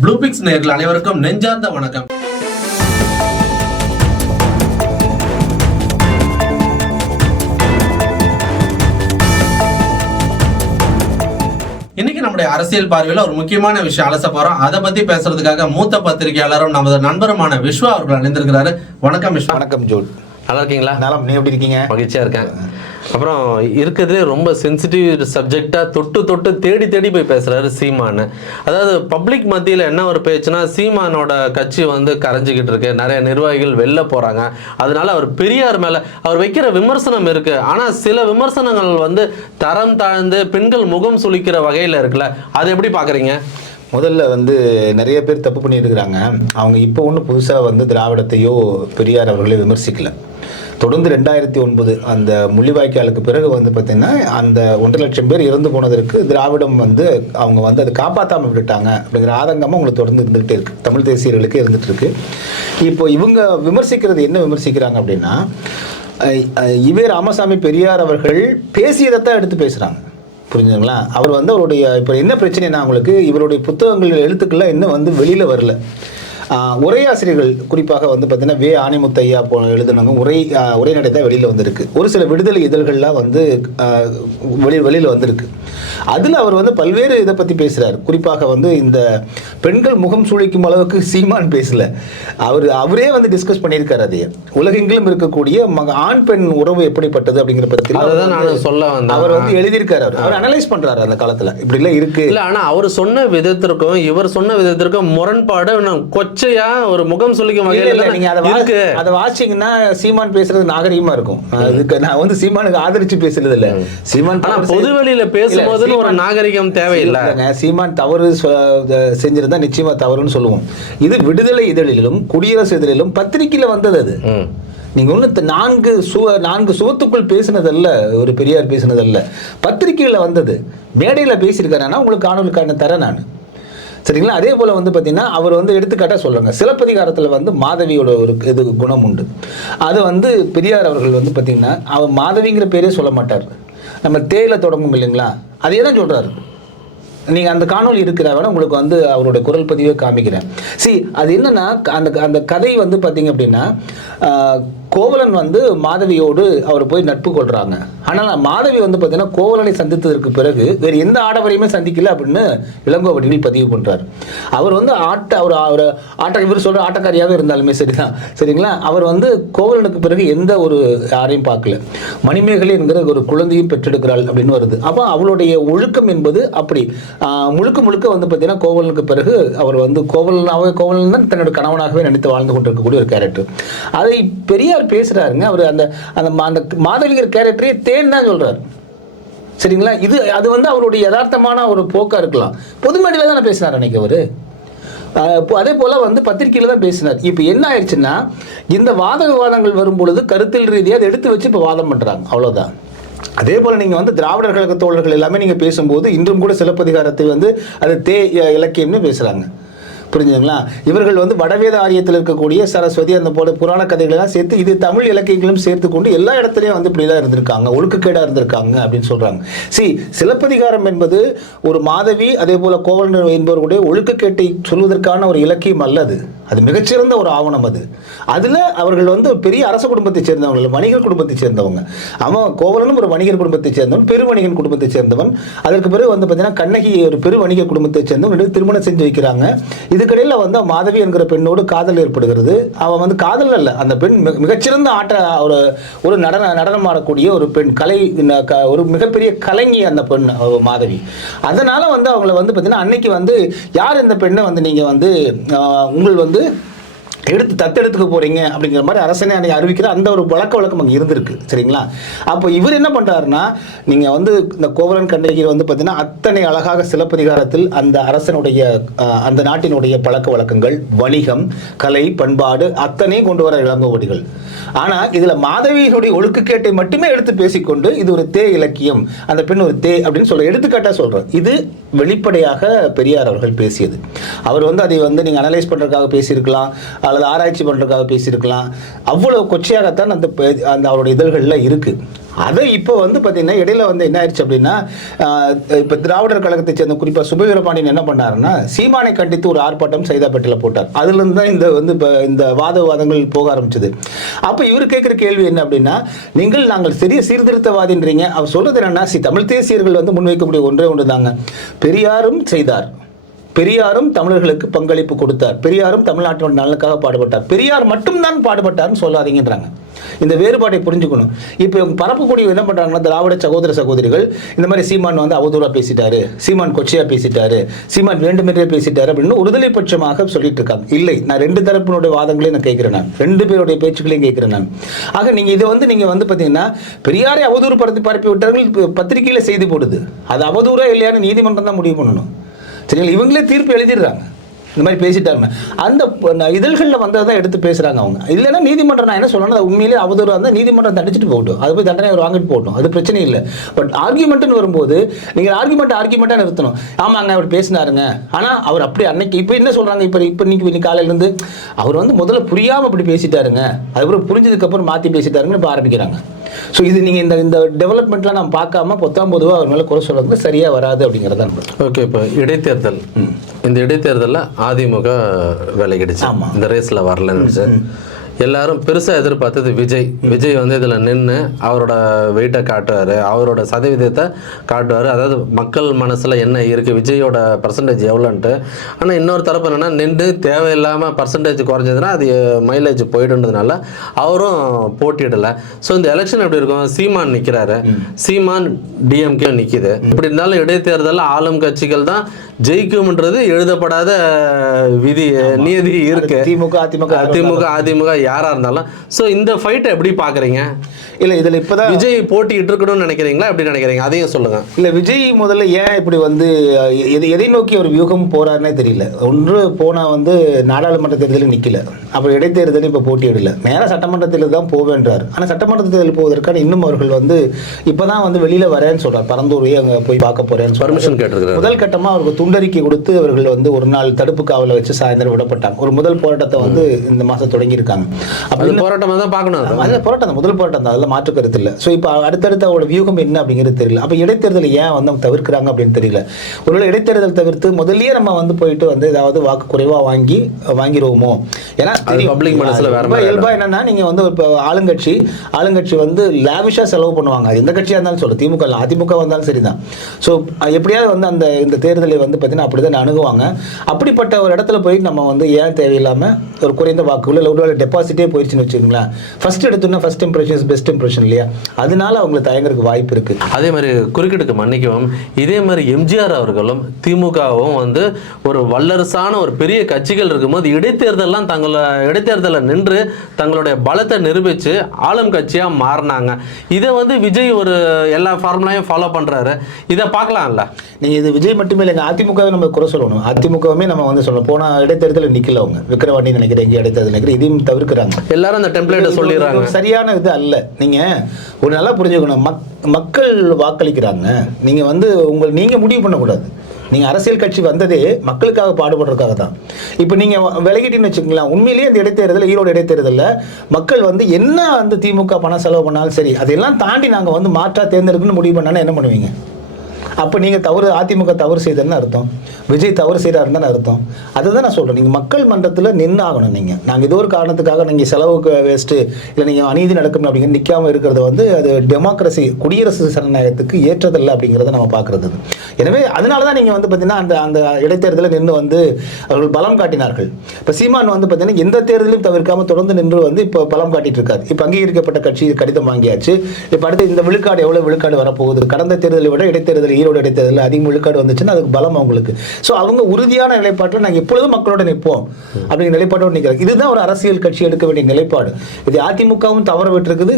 Blue fix நேயர்கள் அனைவருக்கும் நெஞ்சார்ந்த வணக்கம். இன்னைக்கு நம்முடைய அரசியல் பார்வையில் ஒரு முக்கியமான விஷயம் அலச போறோம். அதை பத்தி பேசுறதுக்காக மூத்த பத்திரிகையாளரும் நமது நண்பருமான விஸ்வா அவர்கள் அணிந்திருக்கிறாரு. வணக்கம் விஸ்வா. வணக்கம் ஜோட். நல்லா இருக்கீங்களா? நலம். நீ எப்படி இருக்கீங்க? மகிழ்ச்சியா இருக்கேன். அப்புறம் இருக்கிறதுலே ரொம்ப சென்சிட்டிவ் சப்ஜெக்டாக தொட்டு தேடி போய் பேசுகிறாரு சீமானு. அதாவது பப்ளிக் மத்தியில் என்ன ஒரு பேச்சுனா, சீமானோட கட்சி வந்து கரைஞ்சிக்கிட்டு இருக்கு, நிறைய நிர்வாகிகள் வெளில போகிறாங்க, அதனால அவர் பெரியார் மேலே அவர் வைக்கிற விமர்சனம் இருக்குது. ஆனால் சில விமர்சனங்கள் வந்து தரம் தாழ்ந்து பெண்கள் முகம் சுளிக்கிற வகையில் இருக்குல்ல, அதை எப்படி பார்க்குறீங்க? முதல்ல வந்து நிறைய பேர் தப்பு பண்ணிட்டு இருக்கிறாங்க. அவங்க இப்போ ஒன்றும் புதுசாக வந்து திராவிடத்தையோ பெரியார் அவர்களே விமர்சிக்கல. தொடர்ந்து 2009 அந்த முள்ளிவாய்க்காலுக்கு பிறகு வந்து பார்த்திங்கன்னா அந்த 1,00,000 பேர் இறந்து போனதற்கு திராவிடம் வந்து அவங்க வந்து அதை காப்பாற்றாமல் விட்டுட்டாங்க அப்படிங்கிற ஆதங்கமாக உங்களுக்கு தொடர்ந்து இருந்துகிட்டே இருக்குது. தமிழ் தேசியர்களுக்கு இருந்துகிட்டு இருக்கு. இப்போ இவங்க விமர்சிக்கிறது என்ன விமர்சிக்கிறாங்க அப்படின்னா, இவே ராமசாமி பெரியார் அவர்கள் பேசியதைத்தான் எடுத்து பேசுகிறாங்க. புரிஞ்சுங்களா? அவர் வந்து அவருடைய இப்போ என்ன பிரச்சனைனா, அவங்களுக்கு இவருடைய புத்தகங்கள் எழுத்துக்கள்லாம் இன்னும் வந்து வெளியில் வரல. உரையாசிரியர்கள் குறிப்பாக வந்து பார்த்தீங்கன்னா ஆணிமுத்தையா எழுதுனவங்க உரைநடை தான் வெளியில் வந்திருக்கு. ஒரு சில விடுதலை இதழ்கள்லாம் வந்து வெளியில் வந்திருக்கு. அதில் அவர் வந்து பல்வேறு இதை பற்றி பேசுகிறார். குறிப்பாக வந்து இந்த பெண்கள் முகம் சுழிக்கும் அளவுக்கு சீமான் பேசல. அவரே வந்து டிஸ்கஸ் பண்ணியிருக்காரு. அதையே உலகெங்கிலும் இருக்கக்கூடிய ஆண் பெண் உறவு எப்படிப்பட்டது அப்படிங்கிற பற்றி அவர் வந்து எழுதியிருக்காரு. அவர் அனலைஸ் பண்ணுறாரு அந்த காலத்தில் இப்படிலாம் இருக்கு. இல்லை, ஆனால் அவர் சொன்ன விதத்திற்கும் இவர் சொன்ன விதத்திற்கும் முரண்பாடு கொச்சையா ஒரு முகம் சொல்லிக்கும் வகையில் நீங்க அதை வாசிங்கன்னா சீமான் பேசுறது நாகரிகமா இருக்கும். அதுக்கு நான் வந்து சீமானுக்கு ஆதரிச்சு பேசுறது இல்ல. சீமான் பொது வெளியில பேசும்போது ஒரு நாகரிகம் தேவையில்லை. சீமான் தவறு செஞ்சிருந்தா நிச்சயமா தவறுன்னு சொல்லுவோம். இது விடுதலை இதழிலும் குடியரசு இதழிலும் பத்திரிகையில வந்தது. அது நீங்க ஒண்ணு நான்கு சுவத்துக்குள் பேசினதல்ல, ஒரு பெரியார் பேசினதல்ல, பத்திரிகையில வந்தது. மேடையில பேசியிருக்காருன்னா உங்களுக்கு காணொலிக்கான தரேன் நான். சரிங்களா? அதே போல் வந்து பார்த்தீங்கன்னா அவர் வந்து எடுத்துக்காட்டாக சொல்கிறாங்க, சிலப்பதிகாரத்தில் வந்து மாதவியோட ஒரு இது குணம் உண்டு. அது வந்து பெரியார் அவர்கள் வந்து பார்த்திங்கன்னா அவர் மாதவிங்கிற பேரே சொல்ல மாட்டார். நம்ம தேயில தொடங்கும் இல்லைங்களா, அதே தான் சொல்கிறாரு. நீங்கள் அந்த காணொலி இருக்கிறவரை உங்களுக்கு வந்து அவருடைய குரல் பதிவே காமிக்கிறேன். அது என்னன்னா, அந்த கதை வந்து பார்த்தீங்க அப்படின்னா, கோவலன் வந்து மாதவியோடு அவர் போய் நட்பு கொள்கிறாங்க. ஆனால் மாதவி வந்து பார்த்தீங்கன்னா கோவலனை சந்தித்ததற்கு பிறகு வேறு எந்த ஆடவரையுமே சந்திக்கல அப்படின்னு இளங்கோவடிகள் பதிவு பண்ணுறார். அவர் வந்து இவர் சொல்கிற ஆட்டக்காரியாகவே இருந்தாலுமே சரிதான், சரிங்களா? அவர் வந்து கோவலனுக்கு பிறகு எந்த ஒரு யாரையும் பார்க்கல. மணிமேகலை என்கிற ஒரு குழந்தையும் பெற்றெடுக்கிறாள் அப்படின்னு வருது. அப்போ அவளுடைய ஒழுக்கம் என்பது அப்படி முழுக்க வந்து பார்த்தீங்கன்னா கோவலனுக்கு பிறகு அவர் வந்து கோவலன் தான் தன்னோட கணவனாகவே நினைத்து வாழ்ந்து கொண்டிருக்கக்கூடிய ஒரு கேரக்டர். அதை பெரியார் பேசுறாருங்க. அவர் அந்த மாதவிங்கிற கேரக்டரே தேன் தான் சொல்றாரு. சரிங்களா? அது வந்து அவருடைய யதார்த்தமான ஒரு போக்கா இருக்கலாம். பொதுமேடையில தானே பேசினார் அன்னைக்கு அவரு. அதே போல வந்து பத்திரிகையில தான் பேசினார். இப்போ என்ன ஆயிடுச்சுன்னா, இந்த வாத விவாதங்கள் வரும் பொழுது கருத்தில் ரீதியாக அதை எடுத்து வச்சு இப்போ வாதம் பண்றாங்க, அவ்வளவுதான். அதே போல் நீங்கள் வந்து திராவிடர் கழக தோழர்கள் எல்லாமே நீங்கள் பேசும்போது இன்றும் கூட சிலப்பதிகாரத்தை வந்து அது இலக்கியம்னு பேசுகிறாங்க. புரிஞ்சுங்களா? இவர்கள் வந்து வடவேத ஆரியத்தில் இருக்கக்கூடிய சரஸ்வதி அந்த போல புராண கதைகளெல்லாம் சேர்த்து இது தமிழ் இலக்கியங்களும் சேர்த்து கொண்டு எல்லா இடத்துலையும் வந்து இப்படி தான் இருந்திருக்காங்க, ஒழுக்கக்கேடாக இருந்திருக்காங்க அப்படின்னு சொல்கிறாங்க. சிலப்பதிகாரம் என்பது ஒரு மாதவி அதே போல் கோவலன் என்பவர்களுடைய ஒழுக்கக்கேட்டை சொல்வதற்கான ஒரு இலக்கியம் அல்லது. அது மிகச்சிறந்த ஒரு ஆவணம். அதில் அவர்கள் வந்து பெரிய அரச குடும்பத்தை சேர்ந்தவங்க, வணிகர் குடும்பத்தை சேர்ந்தவங்க. அவன் கோவலனும் ஒரு வணிகர் குடும்பத்தை சேர்ந்தவன், பெருவணிகன் குடும்பத்தை சேர்ந்தவன். அதற்கு பிறகு வந்து பார்த்தீங்கன்னா கண்ணகி ஒரு பெரு வணிகர் குடும்பத்தை சேர்ந்தவன், திருமணம் செஞ்சு வைக்கிறாங்க. இதுக்கிடையில் வந்து மாதவி என்கிற பெண்ணோடு காதல் ஏற்படுகிறது. அவன் வந்து காதல் அல்ல, அந்த பெண் மிகச்சிறந்த ஒரு நடனம் ஆடக்கூடிய ஒரு பெண், ஒரு மிகப்பெரிய கலைஞி அந்த பெண் மாதவி. அதனால வந்து அவங்களை வந்து பார்த்தீங்கன்னா அன்னைக்கு வந்து யார் இந்த பெண்ணை வந்து நீங்கள் வந்து உங்கள் வந்து தத்தெடுத்துக்க போறீங்க அப்படிங்கிற மாதிரி அரசனை அன்னைக்கு அறிவிக்கிற அந்த ஒரு வழக்கம் அங்கே இருந்திருக்கு. சரிங்களா? அப்போ இவர் என்ன பண்றாருன்னா, நீங்க வந்து இந்த கோவலன் கண்ணகி வந்து பார்த்தீங்கன்னா அத்தனை அழகாக சிலப்பதிகாரத்தில் அந்த அரசனுடைய அந்த நாட்டினுடைய பழக்க வழக்கங்கள், வணிகம், கலை, பண்பாடு அத்தனையும் கொண்டு வர இளங்கோவடிகள். ஆனால் இதில் மாதவியினுடைய ஒழுக்கக்கேட்டை மட்டுமே எடுத்து பேசிக்கொண்டு இது ஒரு இலக்கியம், அந்த பெண் ஒரு அப்படின்னு சொல்ற எடுத்துக்காட்டாக சொல்கிறோம். இது வெளிப்படையாக பெரியார் அவர்கள் பேசியது. அவர் வந்து அதை வந்து நீங்கள் அனலைஸ் பண்ணுறதுக்காக பேசியிருக்கலாம், அல்லது ஆராய்ச்சி பண்ணுறதுக்காக பேசியிருக்கலாம். அவ்வளோ கொச்சையாகத்தான் அந்த அவருடைய இதழ்களில் இருக்குது. அதை இப்போ வந்து பார்த்தீங்கன்னா இடையில வந்து என்ன ஆயிடுச்சு அப்படின்னா, இப்போ திராவிடர் கழகத்தை சேர்ந்த குறிப்பாக சுபவீரபாண்டியன் என்ன பண்ணாருன்னா, சீமானை கண்டித்து ஒரு ஆர்ப்பாட்டம் சைதாப்பேட்டையில் போட்டார். அதுலேருந்து தான் இந்த வந்து இப்போ இந்த வாதங்கள் போக ஆரம்பிச்சது. அப்போ இவர் கேட்குற கேள்வி என்ன அப்படின்னா, நாங்கள் பெரிய சீர்திருத்தவாதின்றீங்க. அவர் சொல்றது என்னன்னா, தமிழ் தேசியர்கள் வந்து முன்வைக்கக்கூடிய ஒன்றே ஒன்று தாங்க, பெரியாரும் செய்தார், பெரியாரும் தமிழர்களுக்கு பங்களிப்பு கொடுத்தார், பெரியாரும் தமிழ்நாட்டின் நலனுக்காக பாடுபட்டார், பெரியார் மட்டும்தான் பாடுபட்டார்னு சொல்லாதீங்கன்றாங்க. இந்த வேறுபாட்டை புரிஞ்சுக்கணும். இப்போ பரப்பக்கூடிய என்ன பண்றாங்கன்னா, திராவிட சகோதர சகோதரிகள் இந்த மாதிரி சீமான் வந்து அவதூறா பேசிட்டாரு, சீமான் கொச்சையா பேசிட்டாரு, சீமான் வேண்டுமென்றே பேசிட்டாரு அப்படின்னு ஒருதலை பட்சமாக சொல்லிட்டு இருக்காங்க. இல்லை, நான் ரெண்டு தரப்பினுடைய வாதங்களையும் நான் கேட்கிறேன், நான் ரெண்டு பேருடைய பேச்சுக்களையும் கேட்கிறேன் நான். ஆக நீங்க இதை வந்து நீங்க வந்து பாத்தீங்கன்னா, பெரியாரை அவதூறு பரப்பி விட்டார்கள், பத்திரிகையில செய்தி போடுது, அது அவதூறா இல்லையான்னு நீதிமன்றம் தான் முடிவு பண்ணணும். சரிங்களா? இவங்களே தீர்ப்பு எழுதிடுறாங்க இந்த மாதிரி பேசிட்டாருன்னு. அந்த இதழ்களில் வந்ததை எடுத்து பேசுகிறாங்க அவங்க. இல்லைன்னா நீதிமன்றம் நான் என்ன சொல்லணும், உண்மையிலே அவதூறு இருந்தால் நீதிமன்றம் தண்டிச்சுட்டு போகட்டும், அது போய் தண்டனை அவர் வாங்கிட்டு போகட்டும், அது பிரச்சனை இல்லை. பட் ஆர்கியூமெண்ட்னு வரும்போது நீங்கள் ஆர்கியூமெண்ட்டாக நிறுத்தணும். ஆமாங்க அவர் பேசினாருங்க, ஆனால் அவர் அப்படி அன்னைக்கு இப்போ என்ன சொல்கிறாங்க, இப்போ இன்னைக்கு காலையிலேருந்து அவர் வந்து முதல்ல புரியாமல் அப்படி பேசிட்டாருங்க, அதுக்கப்புறம் புரிஞ்சதுக்கப்புறம் மாற்றி பேசிட்டாருங்கன்னு இப்போ ஆரம்பிக்கிறாங்க. ஸோ இது நீங்கள் இந்த டெவலப்மெண்ட்லாம் நம்ம பார்க்காம பொதுவாக அவர் மேலே குறை சொல்கிறது சரியாக வராது அப்படிங்கிறத. ஓகே, இப்போ இடைத்தேர்தல், இந்த இடைத்தேர்தலில் அதிமுக விலகிடுச்சு, இந்த ரேஸில் வரலன்னு எல்லாரும் பெருசாக எதிர்பார்த்தது விஜய் வந்து இதில் நின்று அவரோட வெயிட்டை காட்டுவார், அவரோட சதவீதத்தை காட்டுவார், அதாவது மக்கள் மனசில் என்ன இருக்குது, விஜயோட பர்சன்டேஜ் எவ்வளோன்ட்டு. ஆனால் இன்னொரு தரப்பு என்னென்னா, நின்று தேவையில்லாமல் பர்சன்டேஜ் குறைஞ்சதுன்னா அது மைலேஜ் போயிடுன்றதுனால அவரும் போட்டியிடலை. ஸோ இந்த எலெக்ஷன் எப்படி இருக்கும், சீமான் நிற்கிறாரு, சீமான் டிஎம்கே நிற்கிது. இப்படி இருந்தாலும் இடைத்தேர்தலில் ஆளும் கட்சிகள் தான் ஜெயிக்கும்ன்றது எழுதப்படாத விதி நியதி இருக்கு. திமுக அதிமுக யாரா இருந்தாலும். சோ இந்த ஃபைட்டை எப்படி பாக்குறீங்க? இல்ல இதுல இப்பதான் விஜய் போட்டிட்டு இருக்கணும்னு நினைக்கிறீங்களா, எப்படி நினைக்கிறீங்க, அதையும் சொல்லுங்க. இல்ல விஜய் முதல்ல ஏன் இப்படி வந்து எதை நோக்கி ஒரு வியூகம் போறாருன்னே தெரியல. ஒன்று போனா வந்து நாடாளுமன்ற தேர்தலில் நிக்கல, அப்புறம் இடைத்தேர்தலில் இப்ப போட்டியிடல, நேர சட்டமன்றத்தில் தான் போவேன்றார். ஆனா சட்டமன்ற தேர்தல் போவதற்கான இன்னும் அவர்கள் வந்து இப்பதான் வந்து வெளியில வரேன்னு சொல்றாரு, பரந்தூர் அங்க போய் பார்க்க போறேன்னு பர்மிஷன் கேட்டிருக்காரு. முதல் கட்டமா அவருக்கு துண்டறிக்கை கொடுத்து அவர்கள் வந்து ஒரு நாள் தடுப்பு காவலை வச்சு சாயந்தரம் விடப்பட்டாங்க. ஒரு முதல் போராட்டத்தை வந்து இந்த மாசம் தொடங்கி இருக்காங்க. அப்படி போராட்டமா தான் பார்க்கணும், அது போராட்டம், முதல் போராட்டம் தான், அதில் மாற்று கருத்து இல்லை. ஸோ இப்போ அடுத்தடுத்த அவரோட வியூகம் என்ன அப்படிங்கிறது தெரியல. அப்போ இடைத்தேர்தல் ஏன் வந்து அவங்க தவிர்க்கிறாங்க அப்படின்னு தெரியல. ஒருவேளை இடைத்தேர்தல் தவிர்த்து முதல்லயே நம்ம வந்து போயிட்டு வந்து ஏதாவது வாக்கு குறைவா வாங்கிடுவோமோ, ஏன்னா பப்ளிக் மனசுல இயல்பா என்னன்னா, நீங்க வந்து இப்போ ஆளுங்கட்சி வந்து லாவிஷா செலவு பண்ணுவாங்க. அது எந்த கட்சியா இருந்தாலும் சொல்லு, திமுக அதிமுக வந்தாலும் சரிதான். ஸோ எப்படியாவது வந்து இந்த தேர்தலை வந்து பார்த்தீங்கன்னா அப்படிதான் அணுகுவாங்க. அப்படிப்பட்ட ஒரு இடத்துல போய் நம்ம வந்து ஏன் தேவையில்லாம ஒரு குறைந்த வாக்குகள் ஒரு டெபாசிட்டே போயிடுச்சுன்னு வச்சுக்கோங்களேன். ஃபர்ஸ்ட் எடுத்தோம்னா first impression is best impression இல்லையா, அதனால அவங்களுக்கு தயங்குறதுக்கு வாய்ப்பு இருக்கு. அதே மாதிரி குறுக்கிடுக்கு மன்னிக்கவும், இதே மாதிரி எம்ஜிஆர் அவர்களும் திமுகவும் வந்து ஒரு வல்லரசான ஒரு பெரிய கட்சிகள் இருக்கும்போது இடைத்தேர்தலில் நின்று தங்களுடைய பலத்தை நிரூபித்து ஆளும் கட்சியா மாறினாங்க. இதை வந்து விஜய் ஒரு எல்லா ஃபார்முலாவையும் ஃபாலோ பண்றாரு, இதை பார்க்கலாம்ல. நீங்க இது விஜய் மட்டுமே இல்லைங்க, அதிமுகவை நம்ம குறை சொல்லணும். அதிமுகவுமே நம்ம வந்து சொல்லணும், போன இடைத்தேர்தலில் நிக்கல அவங்க, விக்கிரவாண்டி நினைக்கிறேன், எங்க இடைத்தேர்தல் நினைக்கிறேன், இதையும் தவிர்க்கிறாங்க. எல்லாரும் அந்த டெம்ப்ளேட்டை சொல்லிடுறாங்க, சரியான இது அல்ல. நீங்க ஒரு நல்லா புரிஞ்சுக்கணும், மக்கள் வாக்களிக்கிறாங்க, நீங்க வந்து நீங்க முடிவு பண்ணக்கூடாது. நீங்க அரசியல் கட்சி வந்ததே மக்களுக்காக பாடுபடுறதுக்காக தான். இப்போ நீங்க விலகிட்டீங்கன்னு வச்சுக்கலாம், உண்மையிலேயே இந்த இடைத்தேர்தல், ஈரோடு இடைத்தேர்தலில் மக்கள் வந்து என்ன வந்து திமுக பணம் செலவு பண்ணாலும் சரி, அதெல்லாம் தாண்டி நாங்கள் வந்து மாற்றா தேர்ந்தெடுக்கணும்னு முடிவு பண்ணாலும் என்ன பண்ணுவீங்க? அப்போ நீங்கள் அதிமுக தவறு செய்ததுன்னு அர்த்தம், விஜய் தவறு செய்கிறாருன்னு அர்த்தம். அதுதான் நான் சொல்கிறேன், நீங்கள் மக்கள் மன்றத்தில் நின்று ஆகணும். நாங்கள் ஏதோ ஒரு காரணத்துக்காக நீங்கள் செலவுக்கு வேஸ்ட்டு இல்லை நீங்கள் அநீதி நடக்கணும் அப்படிங்கிற நிற்காமல் இருக்கிறது வந்து அது டெமோக்ரஸி, குடியரசு ஜனநாயகத்துக்கு ஏற்றதில்லை அப்படிங்கிறத நம்ம பார்க்குறது. எனவே அதனால தான் நீங்கள் வந்து பார்த்தீங்கன்னா அந்த இடைத்தேர்தலில் நின்று வந்து அவர்கள் பலம் காட்டினார்கள். இப்போ சீமான் வந்து பார்த்தீங்கன்னா எந்த தேர்தலையும் தவிர்க்காமல் தொடர்ந்து நின்று வந்து இப்போ பலம் காட்டிட்டு இருக்காரு. இப்போ அங்கீகரிக்கப்பட்ட கட்சி கடிதம் வாங்கியாச்சு. இப்போ அடுத்து இந்த விழுக்காடு எவ்வளோ விழுக்காடு வரப்போகுது, கடந்த தேர்தலை விட இடைத்தேர்தல் ஈரோடு இடைத்தேர்தல் அதிக விழுக்காடு வந்துச்சுன்னா அதுக்கு பலம் அவங்களுக்கு. ஸோ அவங்க உறுதியான நிலைப்பாட்டில் நாங்கள் எப்பொழுதும் மக்களோட நிற்போம் அப்படிங்கிற நிலைப்பாட்டோடு நிற்கிறாங்க. இதுதான் ஒரு அரசியல் கட்சி எடுக்க வேண்டிய நிலைப்பாடு. இது அதிமுகவும் தவற விட்டுருக்குது,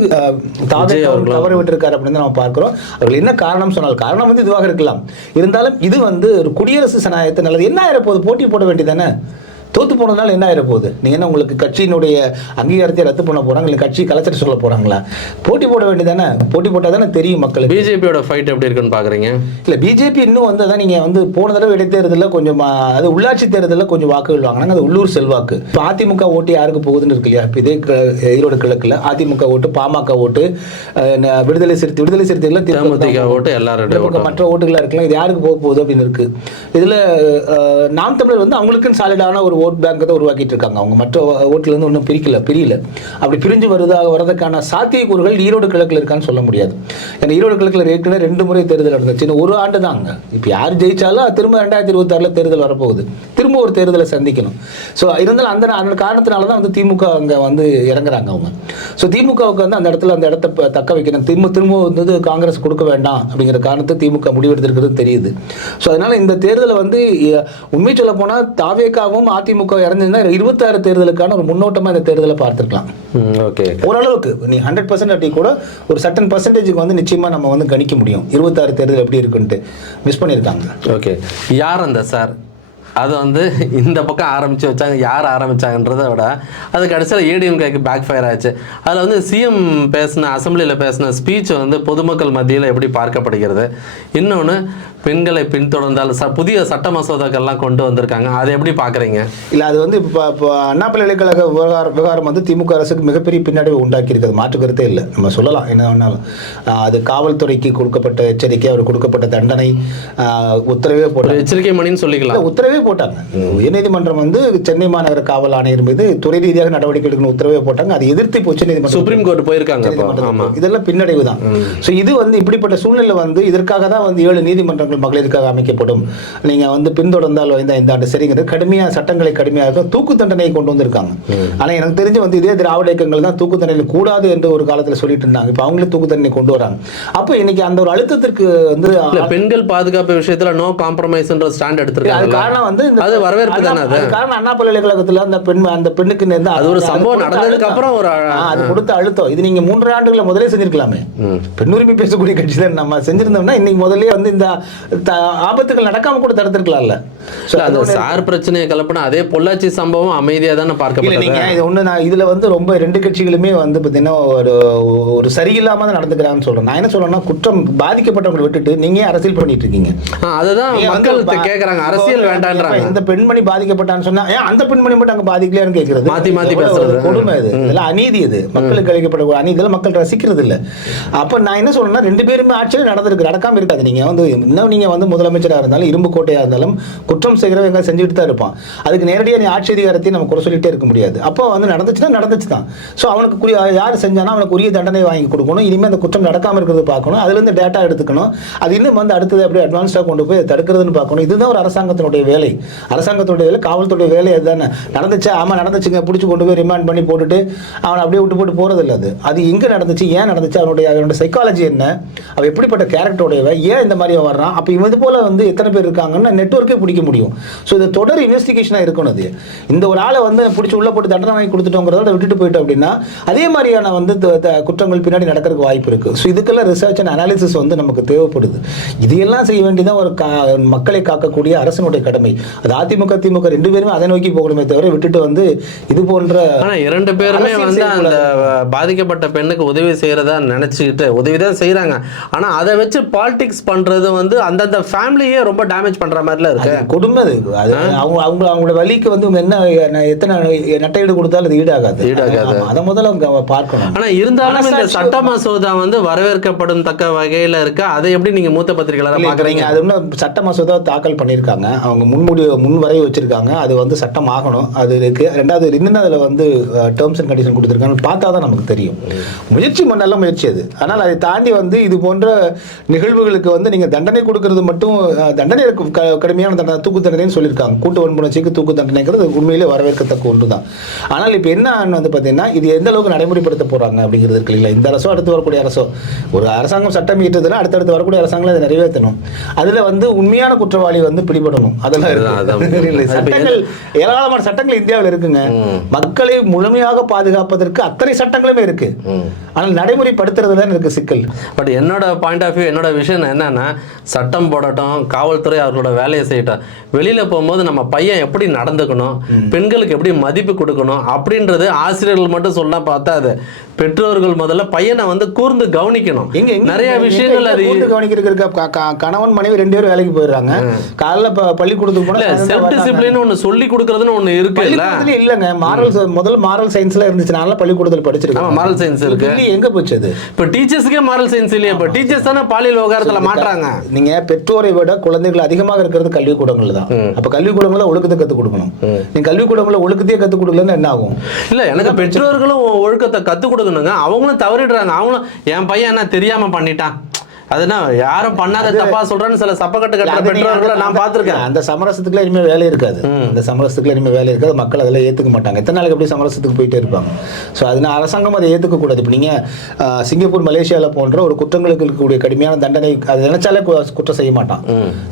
தவற விட்டுருக்காரு அப்படின்னு நம்ம பார்க்கிறோம். அவர்கள் என்ன காரணம் சொன்னால், காரணம் வந்து இதுவாக இருக்கலாம், இருந்தாலும் இது வந்து ஒரு குடியரசு ஜனநாயகத்தை நல்லது என்ன ஆயிரப்போது, போட்டி போட வேண்டியதானே. தோத்து போனதுனால என்ன ஆயிட போகுது? நீங்க என்ன உங்களுக்கு கட்சியினுடைய அங்கீகாரத்தை ரத்து பண்ண போறாங்க, இல்லை கட்சி கலைச்சர் சொல்ல போறாங்களா? போட்டி போட வேண்டியதானே, போட்டி போட்டால் தானே தெரியும் மக்களுக்கு. பிஜேபியோட ஃபைட் எப்படி இருக்குன்னு பாக்குறீங்க? இல்லை பிஜேபி இன்னும் வந்து அதான் நீங்கள் வந்து போன தடவை இடைத்தேர்தலில் கொஞ்சம் அது உள்ளாட்சி தேர்தலில் கொஞ்சம் வாக்குகள் வாங்கினாங்க, அது உள்ளூர் செல்வாக்கு. இப்போ அதிமுக ஓட்டு யாருக்கு போகுதுன்னு இருக்கு இல்லையா? இப்போ இதே ஈரோடு கிழக்கில் அதிமுக ஓட்டு, பாமக ஓட்டு, விடுதலை சிறுத்தைகள் தேமுதிக ஓட்டு, எல்லாரும் மற்ற ஓட்டுகளாக இருக்கலாம். இது யாருக்கு போக போகுது அப்படின்னு இருக்கு. இதில் நாம் தமிழர் வந்து அவங்களுக்குன்னு சாலிடான ஒரு ஓட் பேங்கை தான் உருவாக்கிட்டு இருக்காங்க. அவங்க மற்ற ஓட்டுலேருந்து ஒன்றும் பிரியல. அப்படி பிரிஞ்சு வரதுக்கான சாத்தியக்கூறுகள் ஈரோடு கிழக்கில் இருக்கான்னு சொல்ல முடியாது. ஏன்னா ஈரோடு கிழக்கில் ஏற்கனவே 2 முறை தேர்தல் நடந்துச்சு. இன்னும் ஒரு ஆண்டு தாங்க. இப்போ யார் ஜெயிச்சாலும் திரும்ப 2026 தேர்தல் வரப்போகுது, திரும்ப ஒரு தேர்தலை சந்திக்கணும். ஸோ இருந்தாலும் அந்த காரணத்தினால தான் வந்து திமுக அங்கே வந்து இறங்குறாங்க அவங்க. ஸோ திமுகவுக்கு வந்து அந்த இடத்த தக்க வைக்கணும். திரும்ப வந்து காங்கிரஸ் கொடுக்க வேண்டாம் அப்படிங்கிற காரணத்தை திமுக முடிவெடுத்திருக்கிறது தெரியுது. ஸோ அதனால இந்த தேர்தலை வந்து உண்மை சொல்ல போனால் தாவேகாவும் அதிமுக இறந்திருந்தா 26 தேர்தலுக்கான ஒரு முன்னோட்டமாக இந்த தேர்தலை பார்த்துருக்கலாம். ஓகே, ஓரளவுக்கு நீ 100% அப்படி கூட ஒரு சர்டன் பர்சன்டேஜுக்கு வந்து நிச்சயமா நம்ம வந்து கணிக்க முடியும் 26 தேர்தல் எப்படி இருக்குன்ட்டு. மிஸ் பண்ணியிருக்காங்க. ஓகே, யார் அந்த சார்? அது வந்து இந்த பக்கம் ஆரம்பித்து வச்சாங்க, யார் ஆரம்பித்தாங்கன்றதை விட அது கடைசியில் ஏடிஎம்கேக்கு பேக் ஃபயர் ஆச்சு. அதில் வந்து சிஎம் அசம்பிளியில் பேசின ஸ்பீச் வந்து பொதுமக்கள் மத்தியில் எப்படி பார்க்கப்படுகிறது? இன்னொன்று, பெண்களை பின்தொடர்ந்தால் புதிய சட்ட மசோதாக்கள்லாம் கொண்டு வந்திருக்காங்க, அதை எப்படி பார்க்குறீங்க? இல்லை, அது வந்து இப்போ அண்ணா பல்கலைக்கழக விவகாரம் வந்து திமுக அரசுக்கு மிகப்பெரிய பின்னடைவு உண்டாக்கி இருக்கிறது, மாற்று கருத்தே இல்லை. நம்ம சொல்லலாம் என்ன வேணாலும். அது காவல்துறைக்கு கொடுக்கப்பட்ட எச்சரிக்கை, அவர் கொடுக்கப்பட்ட தண்டனை, உத்தரவே போட்டாங்க. எச்சரிக்கை மணின்னு சொல்லிக்கலாம். உத்தரவே போட்டாங்க. உயர்நீதிமன்றம் வந்து சென்னை மாநகர காவல் ஆணையர் மீது துறை ரீதியாக நடவடிக்கை எடுக்கணும் உத்தரவே போட்டாங்க. அதை எதிர்த்து இப்போ உச்சநீதிமன்றம், சுப்ரீம் கோர்ட் போயிருக்காங்க. இதெல்லாம் பின்னடைவு தான். ஸோ இது வந்து இப்படிப்பட்ட சூழ்நிலை வந்து இதற்காக தான் வந்து 7 நீதிமன்றங்கள் மகளிருக்காக அமைக்கப்படும். நீங்க வந்து பின்தொடர்ந்தால் இந்த ஆண்டு சரிங்கிறது கடுமையாக சட்டங்களை கடுமையாக தூக்கு தண்டனையை கொண்டு வந்திருக்காங்க. ஆனா எனக்கு தெரிஞ்சு வந்து இதே திராவிட இயக்கங்கள் தான் தூக்கு தண்டனை கூடாது என்று ஒரு காலத்தில் சொல்லிட்டு இருந்தாங்க. இப்போ அவங்களே தூக்கு தண்டனை கொண்டு வராங்க. அப்போ இன்னைக்கு அந்த ஒரு அழுத்தத்திற்கு வந்து பெண்கள் பாதுகாப்பு விஷயத்துல நோ காம்ப்ரமைஸ்ன்ற ஸ்டாண்ட் எடுத்திருக்காங்க. அது காரணம் வந்து அது வரவேற்பு தானே. அது காரணம் அண்ணா பல்கலைக்கழகத்தில் அந்த பெண்ணுக்கு அது ஒரு சம்பவம் நடந்ததுக்கு அப்புறம் ஒரு அது கொடுத்த அழுத்தம். இது நீங்க 3 ஆண்டுகளை முதலே செஞ்சிருக்கலாமே. பெண்ணுரிமை பேசக்கூடிய கட்சி தான் நம்ம செஞ்சிருந்தோம்னா இன்னைக்கு முதலே வந்து இந்த ஆபத்துகள் நடக்காம கூட தடுத்திருக்கலாம்ல. அந்த சார் பிரச்சனையை கலப்பினா அதே பொள்ளாச்சி சம்பவம் அமைதியா தானே பார்க்கப்பட்டது. இதுல வந்து ரொம்ப 2 கட்சிகளுமே வந்து பாத்தீங்கன்னா ஒரு சரியில்லாம தான் நடந்துக்கிறாங்கன்னு சொல்றேன். நான் என்ன சொல்றேன்னா, குற்றம் பாதிக்கப்பட்டவங்களை விட்டுட்டு நீங்க அரசியல் பண்ணிட்டு இருக்கீங்க. அதுதான் மக்கள் கேக்குறாங்க, அரசியல் வேண்டான்றாங்க. இந்த பெண்மணி பாதிக்கப்பட்டான்னு சொன்னா அந்த பெண்மணி மட்டும் அங்க பாதிக்கலையான்னு கேட்கறது மாத்தி பேசுறது கொடுமை. இது இதெல்லாம் அநீதி. இது மக்களுக்கு அளிக்கப்பட்ட அநீதியெல்லாம் மக்கள் ரசிக்கிறது இல்லை. அப்ப நான் என்ன சொல்றேன்னா, 2 பேருமே ஆட்சியில் நடக்காம இருக்காது. நீங்க வந்து இன்னும் நீங்க வந்து முதலமைச்சராக இருந்தாலும் இரும்பு கோட்டையா இருந்தாலும் குற்றம் செய்கிறவங்க செஞ்சுட்டு தான் இருப்பான். அதுக்கு நேரடியாக நீ ஆட்சி அதிகாரத்தையும் நம்ம குறை சொல்லிட்டே இருக்க முடியாது. அப்போ வந்து நடந்துச்சு தான். ஸோ அவனுக்கு யார் செஞ்சானா அவனுக்கு உரிய தண்டனை வாங்கி கொடுக்கணும். இனிமேல் அந்த குற்றம் நடக்காமல் இருக்கிறது பார்க்கணும். அதுலேருந்து டேட்டா எடுத்துக்கணும். அது இன்னும் வந்து அடுத்தது அப்படியே அட்வான்ஸாக கொண்டு போய் தடுக்கிறதுன்னு பார்க்கணும். இதுதான் ஒரு அரசாங்கத்தினுடைய வேலை. காவல்துறை வேலை அதுதானே. நடந்துச்சு, ஆமாம் நடந்துச்சுங்க, பிடிச்சி கொண்டு போய் ரிமாண்ட் பண்ணி போட்டுட்டு அவனை அப்படியே விட்டு போட்டு போகிறது இல்லை. அது எங்கே நடந்துச்சு, ஏன் நடந்துச்சு, அவனுடைய சைக்காலஜி என்ன, அவன் எப்படிப்பட்ட கேரக்டருடையவ, ஏன் இந்த மாதிரி வர்றான், அப்போ இது போல வந்து எத்தனை பேர் இருக்காங்கன்னா நெட்வொர்க்கே பிடிக்க முடியும். ஸோ இது தொடர் இன்வெஸ்டிகேஷனாக இருக்கணும். அது இந்த ஒரு ஆளை வந்து பிடிச்சி உள்ள போட்டு தண்டனை வாங்கி கொடுத்துட்டோங்கிறத விட்டுட்டு போயிட்டோம் அப்படின்னா அதே மாதிரியான வந்து குற்றங்கள் பின்னாடி நடக்கிறதுக்கு வாய்ப்பு இருக்கு. ஸோ இதுக்கெல்லாம் ரிசர்ச் அண்ட் அனாலிசிஸ் வந்து நமக்கு தேவைப்படுது. இதையெல்லாம் செய்ய வேண்டியதான் ஒரு மக்களை காக்கக்கூடிய அரசனுடைய கடமை. அது அதிமுக திமுக 2 பேருமே அதை நோக்கி போகணுமே தவிர விட்டுட்டு வந்து இது போன்ற 2 பேருமே வந்து அந்த பாதிக்கப்பட்ட பெண்ணுக்கு உதவி செய்யறதா நினைச்சுக்கிட்டு உதவிதான் செய்யறாங்க. ஆனா அதை வச்சு பாலிடிக்ஸ் பண்றது வந்து அந்தந்த ஃபேமிலியே ரொம்ப டேமேஜ் பண்ற மாதிரில இருக்கு. கொடுமை அது. அவங்களோட வலிக்கு வந்து என்ன எத்தனை நட்டையீடு கொடுத்தாலும் அது ஈடாகாது. அதை முதல்ல அவங்க பார்க்கணும். ஆனா இருந்தாலும் இந்த சட்ட மசோதா வந்து வரவேற்கப்படும் தக்க வகையில இருக்கு. அதை எப்படி நீங்க மூத்த பத்திரிகையாளரா பாக்குறீங்க? அது இன்னும் சட்ட மசோதா தாக்கல் பண்ணியிருக்காங்க. அவங்க முன்வரை வச்சிருக்காங்க. அது வந்து சட்டம் ஆகணும். அது இருக்கு. 2வது இன்னும் அதுல வந்து டேர்ம்ஸ் அண்ட் கண்டிஷன் கொடுத்துருக்காங்க. பார்த்தா தான் நமக்கு தெரியும். முயற்சி நல்ல முயற்சி அது. ஆனால் அதை தாண்டி வந்து இது போன்ற நிகழ்வுகளுக்கு வந்து நீங்க தண்டனை கொடுக்கறது மட்டும் தண்டனை கடுமையான தண்டனை, தூக்கு தண்டனைன்னு சொல்லியிருக்காங்க. கூட்டு வன்புணர்ச்சிக்கு தூக்கு தண்டனைங்கிறது உண்மையிலே வரவேற்கத்தக்க ஒன்று தான். ஆனால் இப்போ என்ன வந்து பார்த்தீங்கன்னா, இது எந்த அளவுக்கு நடைமுறைப்படுத்த போறாங்க அப்படிங்கிறது இருக்கு இல்லைங்களா. இந்த அரசோ அடுத்து வரக்கூடிய அரசோ, ஒரு அரசாங்கம் சட்டம் ஈட்டுறதுல அடுத்தடுத்து வரக்கூடிய அரசாங்கம் அதை நிறைவேற்றணும். அதுல வந்து உண்மையான குற்றவாளி வந்து பிடிபடணும். அதில் இருக்கு. சட்டங்கள் ஏராளமான சட்டங்கள் இந்தியாவில் இருக்குங்க. மக்களை முழுமையாக பாதுகாப்பதற்கு அத்தனை சட்டங்களுமே இருக்கு. ஆனால் நடைமுறைப்படுத்துறது தான் இருக்கு சிக்கல். பட் என்னோட பாயிண்ட் ஆஃப் வியூ, என்னோட விஷயம் என்னன்னா, சட்டம் போடட்டும், காவல்துறை அவர்களோட வேலையை செய்யட்டும். வெளியில போகும்போது நம்ம பையன் எப்படி நடந்துக்கணும், பெண்களுக்கு எப்படி மதிப்பு கொடுக்கணும் அப்படின்றது ஆசிரியர்கள் மட்டும் சொன்னா பார்த்தாது. பெற்றோர்கள் முதல்ல பையனை வந்து கூர்ந்து கவனிக்கணும். நிறைய விஷயங்கள் அது கவனிக்கிறதுக்கு கணவன் மனைவி 2 பேரும் வேலைக்கு போயிடுறாங்க. காலைல பள்ளிக்கூடத்துக்கு போனா செல்ஃப் டிசிப்ளின் ஒன்னு சொல்லி கொடுக்கறதுன்னு ஒண்ணு இருக்கு இல்லங்க. முதல்ல மாரல் சயின்ஸ்ல இருந்துச்சு. நான் பள்ளிக்கூடத்துல படிச்சிருக்கேன். மாரல் சயின்ஸ் இருக்கு. எங்க போச்சு அது? இப்ப டீச்சர்ஸ்க்கே மாரல் சயின்ஸ் இல்லையா? இப்ப டீச்சர்ஸ் தானே பாலியல் விவகாரத்துல மாட்றாங்க. நீங்க பெற்றோரை விட குழந்தைகள் அதிகமாக இருக்கிறது கல்விக்கூடங்கள்ல தான். அப்ப கல்விக்கூடங்கள்ல ஒழுக்கத்தை கத்துக் கொடுக்கணும். நீங்க கல்விக்கூடங்கள்ல ஒழுக்கத்தையே கத்துக் கொடுக்கலன்னு என்ன ஆகும்? இல்ல, எனக்கு பெற்றோர்களும் ஒழுக்கத்தை கத்துக் கொடுக்கணுங்க. அவங்களும் தவறிடுறாங்க. அவங்களும் என் பையன் என்ன தெரியாம பண்ணிட்டான், அதுனா யாரும் பண்ணாத தப்பா சொல்றேன்னு சில சப்பக்கட்டு கட்டுற பெற்றோர்களை நான் பார்த்திருக்கேன். அந்த சமரசத்துக்குள்ள இனிமே வேலை இருக்காது. அந்த சமரசத்துக்குள்ள இனிமே வேலை இருக்காது. மக்கள் அதெல்லாம் ஏத்துக்க மாட்டாங்க. எத்தனை நாளைக்கு எப்படி சமரசத்துக்கு போயிட்டே இருப்பாங்க? ஸோ அதனால அரசாங்கம் அதை ஏத்துக்க கூடாது. இப்போ நீங்க சிங்கப்பூர், மலேசியாவில் போன்ற ஒரு குற்றங்களுக்கு இருக்கக்கூடிய கடுமையான தண்டனை அதை நினைச்சாலே குற்றம் செய்ய மாட்டான்.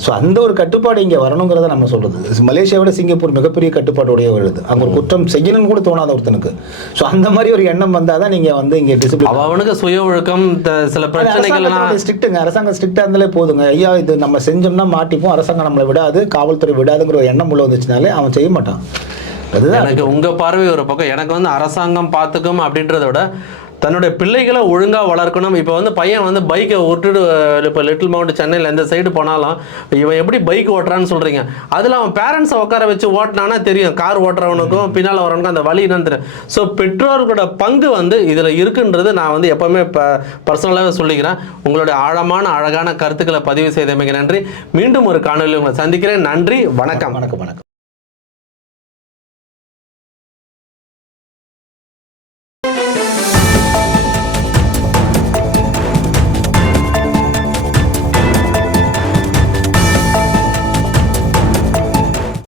ஸோ அந்த ஒரு கட்டுப்பாடு இங்க வரணுங்கிறத நம்ம சொல்றது. மலேசியாவோட சிங்கப்பூர் மிகப்பெரிய கட்டுப்பாடுடைய வருது. அங்க ஒரு குற்றம் செய்யணும்னு கூட தோணாத ஒருத்தனுக்கு. ஸோ அந்த மாதிரி ஒரு எண்ணம் வந்தாதான் நீங்க வந்து இங்க டிசிப்ளின், அவனுக்கு சுய ஒழுக்கம், சில பிரச்சனைகள் அரசாங்கம் ஸ்ட்ரிக்டா இருந்தாலே போதுங்க. ஐயா இது நம்ம செஞ்சோம்னா மாட்டிப்போம், அரசாங்கம் நம்மளை விடாது, காவல்துறை விடாதுங்கிற ஒரு எண்ணம் உள்ள வந்துச்சுனாலே அவன் செய்ய மாட்டான். அதுதான் எனக்கு உங்க பார்வை ஒரு பக்கம். எனக்கு வந்து அரசாங்கம் பார்த்துக்கும் அப்படின்றத விட தன்னுடைய பிள்ளைகளை ஒழுங்காக வளர்க்கணும். இப்போ வந்து பையன் வந்து பைக்கை ஓட்டுட்டு இப்போ லிட்டில் மவுண்ட் சென்னையில் எந்த சைடு போனாலும் இவன் எப்படி பைக் ஓட்டுறான்னு சொல்கிறீங்க. அதில் அவன் பேரண்ட்ஸை உட்கார வச்சு ஓட்டினானா தெரியும், கார் ஓட்டுறவனுக்கும் பின்னால் வரவனுக்கும் அந்த வழி என்னன்னு தெரியும். ஸோ பெற்றோர்களோட பங்கு வந்து இதில் இருக்குன்றது நான் வந்து எப்போவுமே பர்சனலாகவே சொல்லிக்கிறேன். உங்களுடைய ஆழமான அழகான கருத்துக்களை பதிவு செய்தமைக்கு நன்றி. மீண்டும் ஒரு காணொலியில் உங்களை சந்திக்கிறேன். நன்றி, வணக்கம். வணக்கம்.